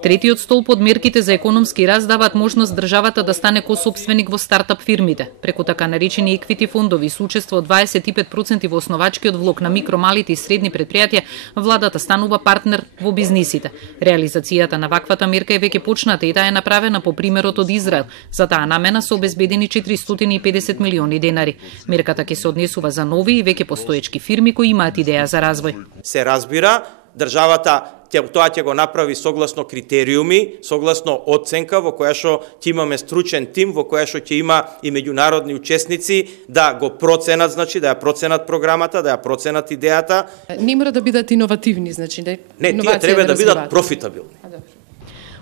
Третиот столб од мерките за економски раст даваат можност државата да стане косопственик во стартап фирмите. Преку така наречени еквити фондови со учество од 25% во основачкиот влог на микро, малите и средни предпријатија, владата станува партнер во бизнисите. Реализацијата на ваквата мерка е веќе почната и таа е направена по примерот од Израел. За таа намена се обезбедени 450 милиони денари. Мерката ќе се однесува за нови и веќе постоечки фирми кои имаат идеја за развој. Се разбира, државата тоа ќе го направи согласно критериуми, согласно оценка во која што ќе имаме стручен тим, во која што ќе има и меѓународни учесници да го проценат, значи да ја проценат програмата, да ја проценат идејата. Не мора да бидат иновативни, значи да не, тие треба да бидат профитабилни.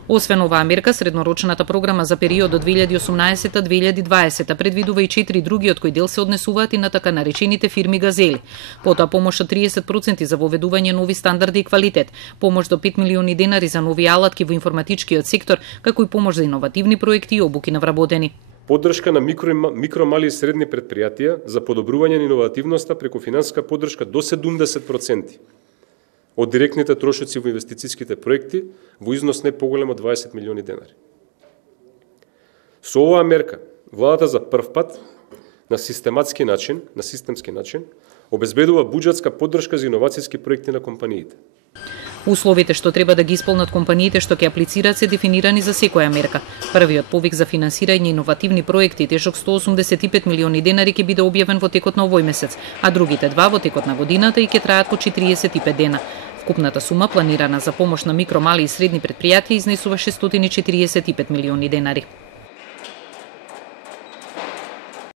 Освен оваа мерка, среднорочната програма за периодот 2018-2020 предвидува и 4 други, од кои дел се однесуваат и на така наречените фирми газели. Потоа помош од 30% за воведување нови стандарди и квалитет, помош до 5 милиони денари за нови алатки во информатичкиот сектор, како и помош за иновативни проекти и обуки на вработени. Поддршка на микро, мали и средни предпријатија за подобрување на иновативноста преку финансиска поддршка до 70% од директните трошоци во инвестицијските проекти во износ не поголем од 20 милиони денари. Со оваа мерка, владата за прв пат на системски начин обезбедува буџетска поддршка за иновацијски проекти на компаниите. Условите што треба да ги исполнат компаниите што ќе аплицираат се дефинирани за секоја мерка. Првиот повик за финансирање иновативни проекти тежок 185 милиони денари ќе биде објавен во текот на овој месец, а другите два во текот на годината и ќе траат по 45 дена. Вкупната сума планирана за помош на микро, мали и средни предпријатија изнесува 645 милиони денари.